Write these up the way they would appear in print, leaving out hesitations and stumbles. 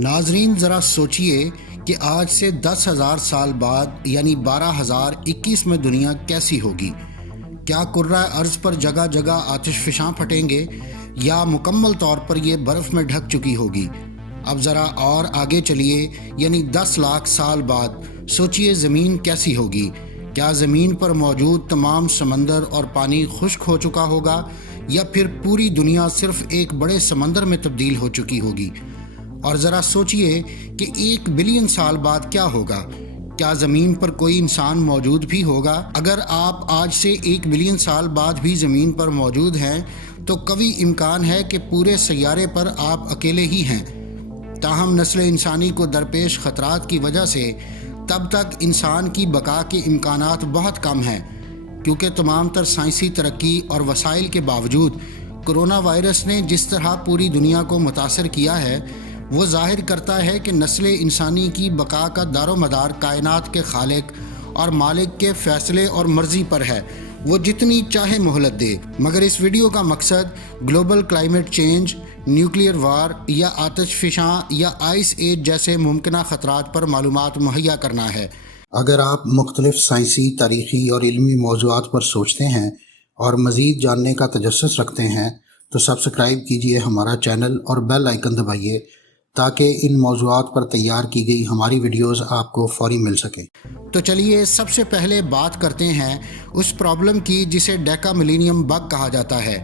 ناظرین ذرا سوچئے کہ آج سے 10,000 سال بعد یعنی 12,021 میں دنیا کیسی ہوگی؟ کیا کرۂ ارض پر جگہ جگہ آتش فشاں پھٹیں گے یا مکمل طور پر یہ برف میں ڈھک چکی ہوگی؟ اب ذرا اور آگے چلیے، یعنی 10 لاکھ سال بعد سوچئے زمین کیسی ہوگی؟ کیا زمین پر موجود تمام سمندر اور پانی خشک ہو چکا ہوگا یا پھر پوری دنیا صرف ایک بڑے سمندر میں تبدیل ہو چکی ہوگی؟ اور ذرا سوچئے کہ 1 بلین سال بعد کیا ہوگا؟ کیا زمین پر کوئی انسان موجود بھی ہوگا؟ اگر آپ آج سے 1 بلین سال بعد بھی زمین پر موجود ہیں تو قوی امکان ہے کہ پورے سیارے پر آپ اکیلے ہی ہیں۔ تاہم نسل انسانی کو درپیش خطرات کی وجہ سے تب تک انسان کی بقا کے امکانات بہت کم ہیں، کیونکہ تمام تر سائنسی ترقی اور وسائل کے باوجود کرونا وائرس نے جس طرح پوری دنیا کو متاثر کیا ہے وہ ظاہر کرتا ہے کہ نسل انسانی کی بقا کا دار و مدار کائنات کے خالق اور مالک کے فیصلے اور مرضی پر ہے، وہ جتنی چاہے مہلت دے۔ مگر اس ویڈیو کا مقصد گلوبل کلائمیٹ چینج، نیوکلیئر وار یا آتش فشاں یا آئس ایج جیسے ممکنہ خطرات پر معلومات مہیا کرنا ہے۔ اگر آپ مختلف سائنسی، تاریخی اور علمی موضوعات پر سوچتے ہیں اور مزید جاننے کا تجسس رکھتے ہیں تو سبسکرائب کیجئے ہمارا چینل اور بیل آئیکن دبائیے تاکہ ان موضوعات پر تیار کی گئی ہماری ویڈیوز آپ کو فوری مل سکیں۔ تو چلیے سب سے پہلے بات کرتے ہیں اس پرابلم کی جسے ڈیکا ملینیم بگ کہا جاتا ہے۔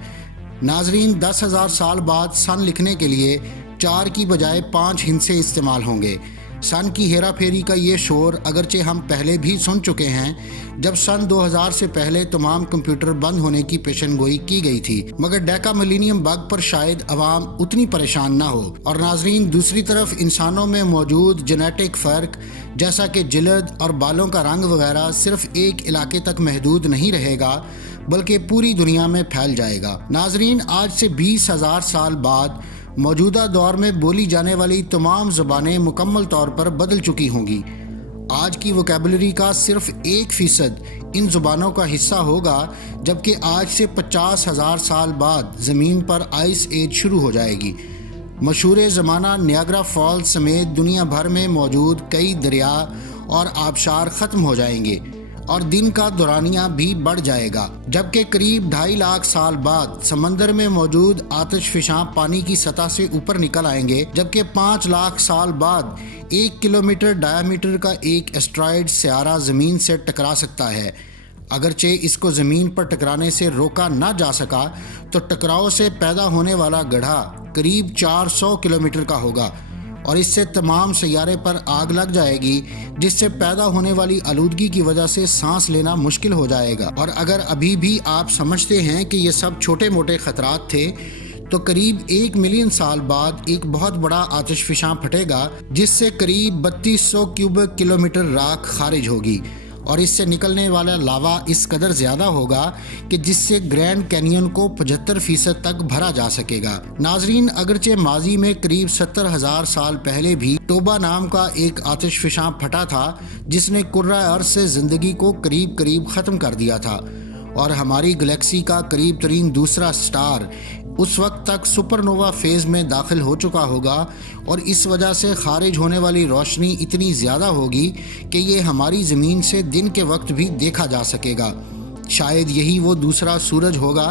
ناظرین، 10,000 سال بعد سن لکھنے کے لیے 4 کی بجائے 5 ہندسے استعمال ہوں گے۔ سن کی ہیرا پھیری کا یہ شور اگرچہ ہم پہلے بھی سن چکے ہیں جب سن 2000 سے پہلے تمام کمپیوٹر بند ہونے کی پیشن گوئی کی گئی تھی، مگر ڈیکا ملینیم بگ پر شاید عوام اتنی پریشان نہ ہو۔ اور ناظرین، دوسری طرف انسانوں میں موجود جینیٹک فرق جیسا کہ جلد اور بالوں کا رنگ وغیرہ صرف ایک علاقے تک محدود نہیں رہے گا بلکہ پوری دنیا میں پھیل جائے گا۔ ناظرین، آج سے 20,000 سال بعد موجودہ دور میں بولی جانے والی تمام زبانیں مکمل طور پر بدل چکی ہوں گی۔ آج کی ووکیبلری کا صرف 1% ان زبانوں کا حصہ ہوگا، جبکہ آج سے 50,000 سال بعد زمین پر آئس ایج شروع ہو جائے گی۔ مشہور زمانہ نیاگرا فالز سمیت دنیا بھر میں موجود کئی دریا اور آبشار ختم ہو جائیں گے اور دن کا دورانیہ بھی بڑھ جائے گا، جبکہ قریب 2.5 لاکھ سال بعد سمندر میں موجود آتش فشاں پانی کی سطح سے اوپر نکل آئیں گے، جبکہ 5 لاکھ سال بعد 1 کلومیٹر ڈایامیٹر کا ایک ایسٹرائیڈ سیارہ زمین سے ٹکرا سکتا ہے۔ اگرچہ اس کو زمین پر ٹکرانے سے روکا نہ جا سکا تو ٹکراؤ سے پیدا ہونے والا گڑھا قریب 400 کلومیٹر کا ہوگا اور اس سے تمام سیارے پر آگ لگ جائے گی، جس سے پیدا ہونے والی آلودگی کی وجہ سے سانس لینا مشکل ہو جائے گا۔ اور اگر ابھی بھی آپ سمجھتے ہیں کہ یہ سب چھوٹے موٹے خطرات تھے تو قریب 1 ملین سال بعد ایک بہت بڑا آتش فشاں پھٹے گا جس سے قریب 3200 کیوبک کلومیٹر راکھ خارج ہوگی اور اس سے نکلنے والا لاوا اس قدر زیادہ ہوگا کہ جس سے گرینڈ کینین کو 75% تک بھرا جا سکے گا۔ ناظرین، اگرچہ ماضی میں قریب 70,000 سال پہلے بھی ٹوبا نام کا ایک آتش فشاں پھٹا تھا جس نے کرۂ ارض سے زندگی کو قریب ختم کر دیا تھا اور ہماری گلیکسی کا قریب ترین دوسرا سٹار اس وقت تک سپر نووا فیز میں داخل ہو چکا ہوگا اور اس وجہ سے خارج ہونے والی روشنی اتنی زیادہ ہوگی کہ یہ ہماری زمین سے دن کے وقت بھی دیکھا جا سکے گا۔ شاید یہی وہ دوسرا سورج ہوگا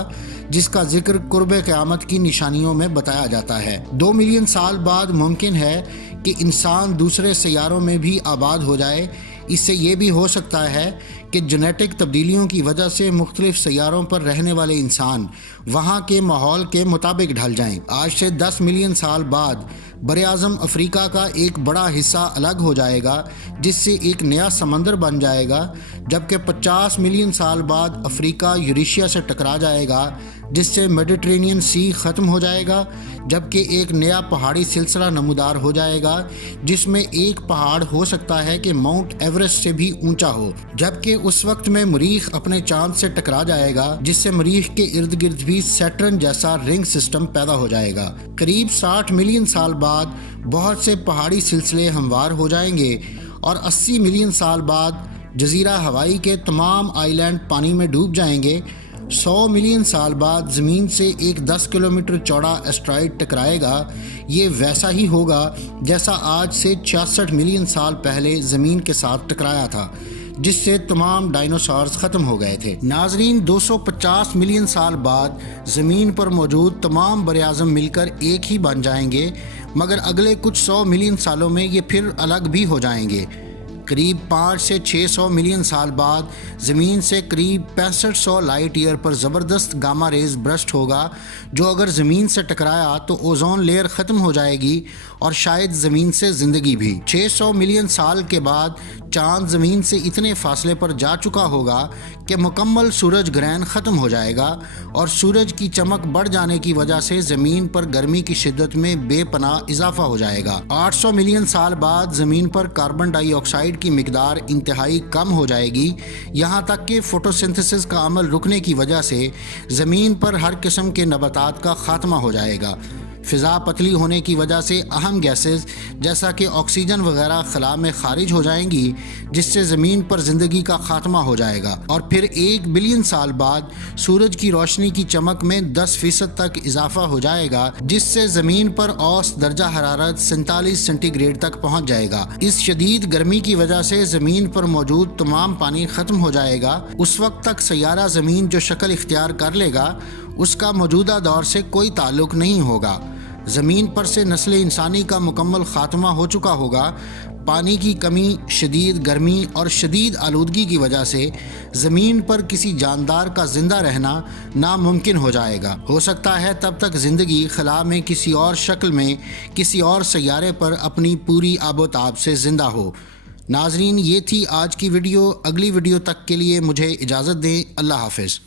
جس کا ذکر قرب قیامت کی نشانیوں میں بتایا جاتا ہے۔ 2 ملین سال بعد ممکن ہے کہ انسان دوسرے سیاروں میں بھی آباد ہو جائے۔ اس سے یہ بھی ہو سکتا ہے کہ جینیٹک تبدیلیوں کی وجہ سے مختلف سیاروں پر رہنے والے انسان وہاں کے ماحول کے مطابق ڈھل جائیں۔ آج سے 10 ملین سال بعد براعظم افریقہ کا ایک بڑا حصہ الگ ہو جائے گا جس سے ایک نیا سمندر بن جائے گا، جبکہ 50 ملین سال بعد افریقہ یوریشیا سے ٹکرا جائے گا جس سے میڈیٹرینین سی ختم ہو جائے گا، جبکہ ایک نیا پہاڑی سلسلہ نمودار ہو جائے گا جس میں ایک پہاڑ ہو سکتا ہے کہ ماؤنٹ ایورسٹ سے بھی اونچا ہو، جبکہ اس وقت میں مریخ اپنے چاند سے ٹکرا جائے گا جس سے مریخ کے ارد گرد بھی سیٹرن جیسا رنگ سسٹم پیدا ہو جائے گا۔ قریب 60 ملین سال بعد بہت سے پہاڑی سلسلے ہموار ہو جائیں گے اور 80 ملین سال بعد جزیرہ ہوائی کے تمام آئی لینڈ پانی میں ڈوب جائیں گے 100 ملین سال بعد زمین سے ایک 10 کلومیٹر چوڑا ایسٹرائیڈ ٹکرائے گا، یہ ویسا ہی ہوگا جیسا آج سے 66 ملین سال پہلے زمین کے ساتھ ٹکرایا تھا، جس سے تمام ڈائنوسارز ختم ہو گئے تھے۔ ناظرین، 250 ملین سال بعد زمین پر موجود تمام براعظم مل کر ایک ہی بن جائیں گے، مگر اگلے کچھ 100 ملین سالوں میں یہ پھر الگ بھی ہو جائیں گے۔ قریب 500 سے 600 ملین سال بعد زمین سے قریب 6500 لائٹ ایئر پر زبردست گاما ریز برسٹ ہوگا، جو اگر زمین سے ٹکرایا تو اوزون لیئر ختم ہو جائے گی اور شاید زمین سے زندگی بھی۔ 600 ملین سال کے بعد چاند زمین سے اتنے فاصلے پر جا چکا ہوگا کہ مکمل سورج گرہن ختم ہو جائے گا اور سورج کی چمک بڑھ جانے کی وجہ سے زمین پر گرمی کی شدت میں بے پناہ اضافہ ہو جائے گا۔ 800 ملین سال بعد زمین پر کاربن ڈائی آکسائیڈ کی مقدار انتہائی کم ہو جائے گی، یہاں تک کہ فوٹوسنتھسس کا عمل رکنے کی وجہ سے زمین پر ہر قسم کے نباتات کا خاتمہ ہو جائے گا۔ فضا پتلی ہونے کی وجہ سے اہم گیسز جیسا کہ آکسیجن وغیرہ خلا میں خارج ہو جائیں گی، جس سے زمین پر زندگی کا خاتمہ ہو جائے گا، اور پھر 1 بلین سال بعد سورج کی روشنی کی چمک میں 10% تک اضافہ ہو جائے گا، جس سے زمین پر اوسط درجہ حرارت 47 سینٹی گریڈ تک پہنچ جائے گا۔ اس شدید گرمی کی وجہ سے زمین پر موجود تمام پانی ختم ہو جائے گا۔ اس وقت تک سیارہ زمین جو شکل اختیار کر لے گا، اس کا موجودہ دور سے کوئی تعلق نہیں ہوگا۔ زمین پر سے نسل انسانی کا مکمل خاتمہ ہو چکا ہوگا۔ پانی کی کمی، شدید گرمی اور شدید آلودگی کی وجہ سے زمین پر کسی جاندار کا زندہ رہنا ناممکن ہو جائے گا۔ ہو سکتا ہے تب تک زندگی خلا میں کسی اور شکل میں کسی اور سیارے پر اپنی پوری آب و تاب سے زندہ ہو۔ ناظرین، یہ تھی آج کی ویڈیو۔ اگلی ویڈیو تک کے لیے مجھے اجازت دیں۔ اللہ حافظ۔